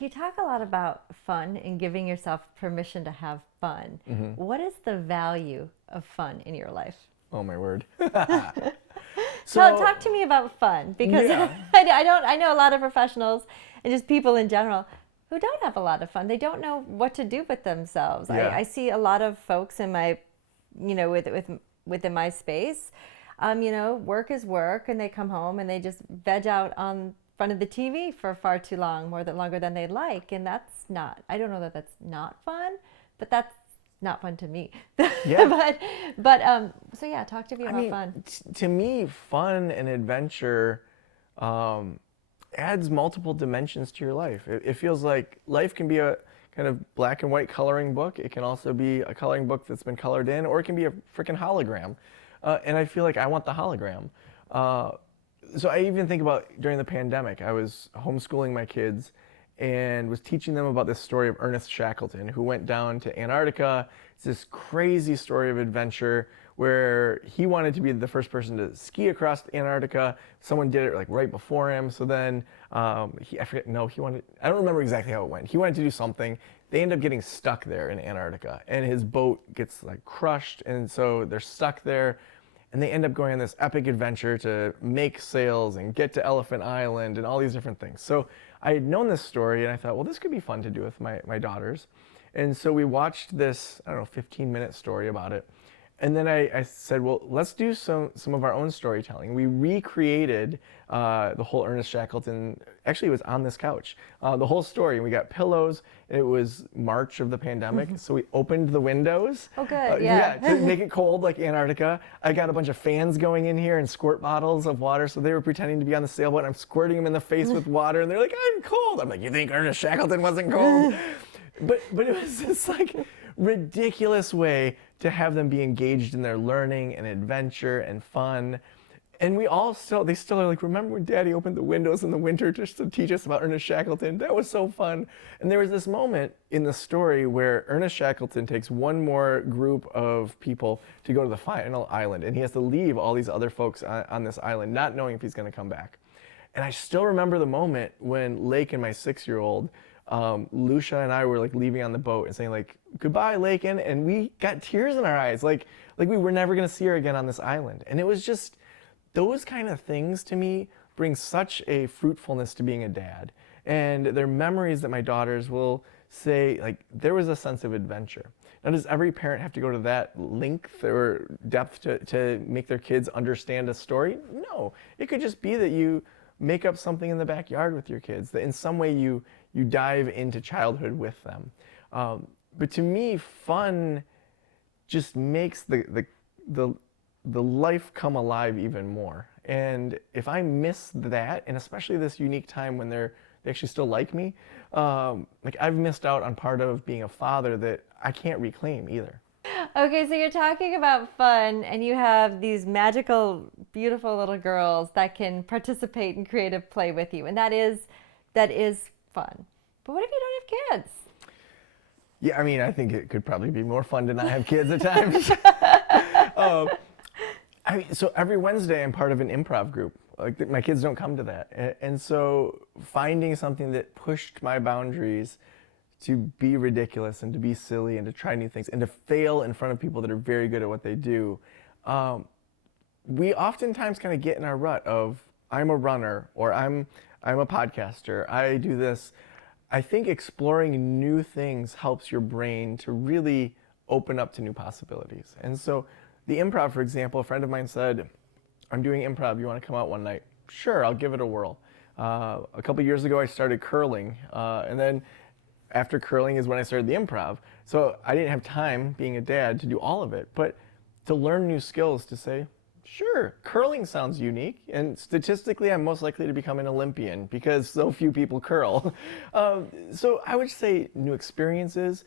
You talk a lot about fun and giving yourself permission to have fun. What is the value of fun in your life? Oh my word. Talk to me about fun, because Yeah. I know a lot of professionals and just people in general who don't have a lot of fun. They don't know what to do with themselves. Yeah. I see a lot of folks in my, within my space, work is work, and they come home and they just veg out on front of the TV for far too long, longer than they'd like, and that's not. I don't know that that's not fun, but that's not fun to me. Yeah. So yeah, talk to me about fun. To me, fun and adventure adds multiple dimensions to your life. It feels like life can be a kind of black and white coloring book. It can also be a coloring book that's been colored in, or it can be a freaking hologram. And I feel like I want the hologram. So I even think about during the pandemic, I was homeschooling my kids and was teaching them about this story of Ernest Shackleton, who went down to Antarctica. It's this crazy story of adventure where he wanted to be the first person to ski across Antarctica. Someone did it like right before him. So then I don't remember exactly how it went. He wanted to do something. They end up getting stuck there in Antarctica, and his boat gets like crushed. And so they're stuck there. And they end up going on this epic adventure to make sails and get to Elephant Island and all these different things. So I had known this story, and I thought, well, this could be fun to do with my daughters. And so we watched this, 15-minute story about it. And then I said, well, let's do some of our own storytelling. We recreated the whole Ernest Shackleton. Actually, it was on this couch. The whole story. And we got pillows. It was March of the pandemic, so we opened the windows. Oh, good. Yeah. To make it cold like Antarctica. I got a bunch of fans going in here and squirt bottles of water. So they were pretending to be on the sailboat. I'm squirting them in the face with water, and they're like, "I'm cold." I'm like, "You think Ernest Shackleton wasn't cold?" But it was this like ridiculous way to have them be engaged in their learning and adventure and fun. And they still are like, "Remember when Daddy opened the windows in the winter just to teach us about Ernest Shackleton? That was so fun." And there was this moment in the story where Ernest Shackleton takes one more group of people to go to the final island, and he has to leave all these other folks on this island, not knowing if he's going to come back. And I still remember the moment when Lake and my 6-year-old, Lucia and I were like leaving on the boat and saying like, "Goodbye, Lakin," and we got tears in our eyes, like we were never gonna see her again on this island. And it was just, those kind of things to me bring such a fruitfulness to being a dad. And they're memories that my daughters will say, like, there was a sense of adventure. Now, does every parent have to go to that length or depth to make their kids understand a story? No. It could just be that you make up something in the backyard with your kids, that in some way you dive into childhood with them. But to me, fun just makes the life come alive even more. And if I miss that, and especially this unique time when they actually still like me, like I've missed out on part of being a father that I can't reclaim either. Okay, so you're talking about fun, and you have these magical, beautiful little girls that can participate in creative play with you, and that is fun. But what if you don't have kids? Yeah, I mean, I think it could probably be more fun to not have kids at times. So every Wednesday I'm part of an improv group. Like my kids don't come to that. And so finding something that pushed my boundaries to be ridiculous and to be silly and to try new things and to fail in front of people that are very good at what they do, we oftentimes kind of get in our rut of, I'm a runner, or I'm a podcaster, I do this. I think exploring new things helps your brain to really open up to new possibilities. And so the improv, for example, a friend of mine said, "I'm doing improv, you want to come out one night?" Sure, I'll give it a whirl. A couple years ago I started curling, and then after curling is when I started the improv. So I didn't have time, being a dad, to do all of it, but to learn new skills, to say, sure, curling sounds unique, and statistically I'm most likely to become an Olympian because so few people curl. So I would say new experiences,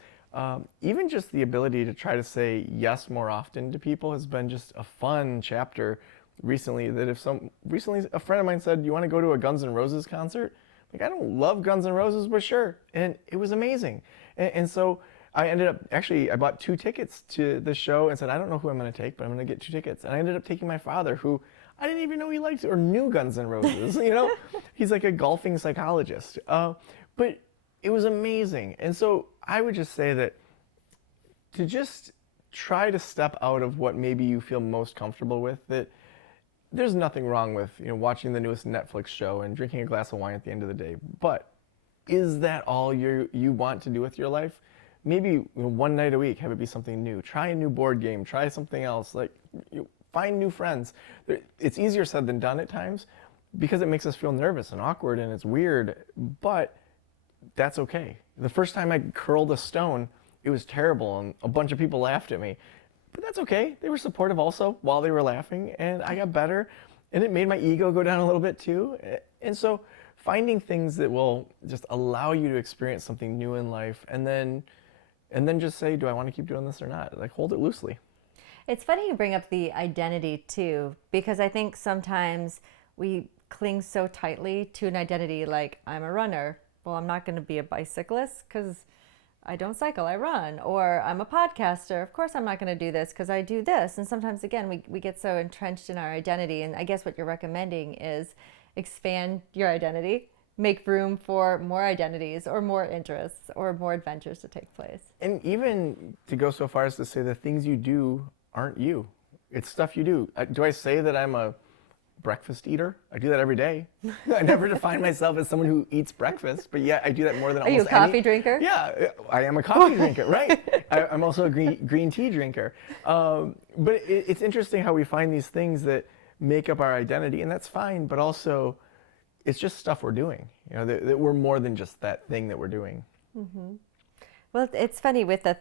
even just the ability to try to say yes more often to people has been just a fun chapter recently. That recently a friend of mine said, "You want to go to a Guns N' Roses concert?" Like, I don't love Guns N' Roses, but sure. And it was amazing. And so I ended up, I bought 2 tickets to the show and said, I don't know who I'm going to take, but I'm going to get 2 tickets. And I ended up taking my father, who I didn't even know he liked or knew Guns N' Roses. He's like a golfing psychologist. But It was amazing. And so I would just say that to just try to step out of what maybe you feel most comfortable with, that there's nothing wrong with, watching the newest Netflix show and drinking a glass of wine at the end of the day. But is that all you want to do with your life? Maybe one night a week, have it be something new. Try a new board game. Try something else. Like, find new friends. It's easier said than done at times because it makes us feel nervous and awkward and it's weird. But that's okay. The first time I curled a stone, it was terrible and a bunch of people laughed at me. But that's okay. They were supportive also while they were laughing, and I got better, and it made my ego go down a little bit too. And so finding things that will just allow you to experience something new in life, and then just say, do I want to keep doing this or not? Like, hold it loosely. It's funny you bring up the identity too, because I think sometimes we cling so tightly to an identity like, I'm a runner. Well, I'm not going to be a bicyclist because I don't cycle, I run. Or I'm a podcaster. Of course I'm not going to do this because I do this. And sometimes, again, we get so entrenched in our identity. And I guess what you're recommending is expand your identity, make room for more identities or more interests or more adventures to take place. And even to go so far as to say the things you do aren't you. It's stuff you do. Do I say that I'm a breakfast eater? I do that every day. I never define myself as someone who eats breakfast, but yeah, I do that more than almost Are you a coffee drinker? Yeah, I am a coffee drinker, right? I'm also a green tea drinker. But it's interesting how we find these things that make up our identity, and that's fine, but also it's just stuff we're doing, that we're more than just that thing that we're doing. Mm-hmm. Well, it's funny with the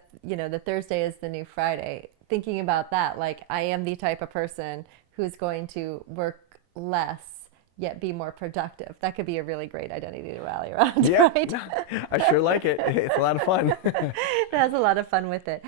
Thursday is the new Friday, thinking about that, like I am the type of person who's going to work less yet be more productive. That could be a really great identity to rally around, Yeah, right? I sure like it. It's a lot of fun. It has a lot of fun with it.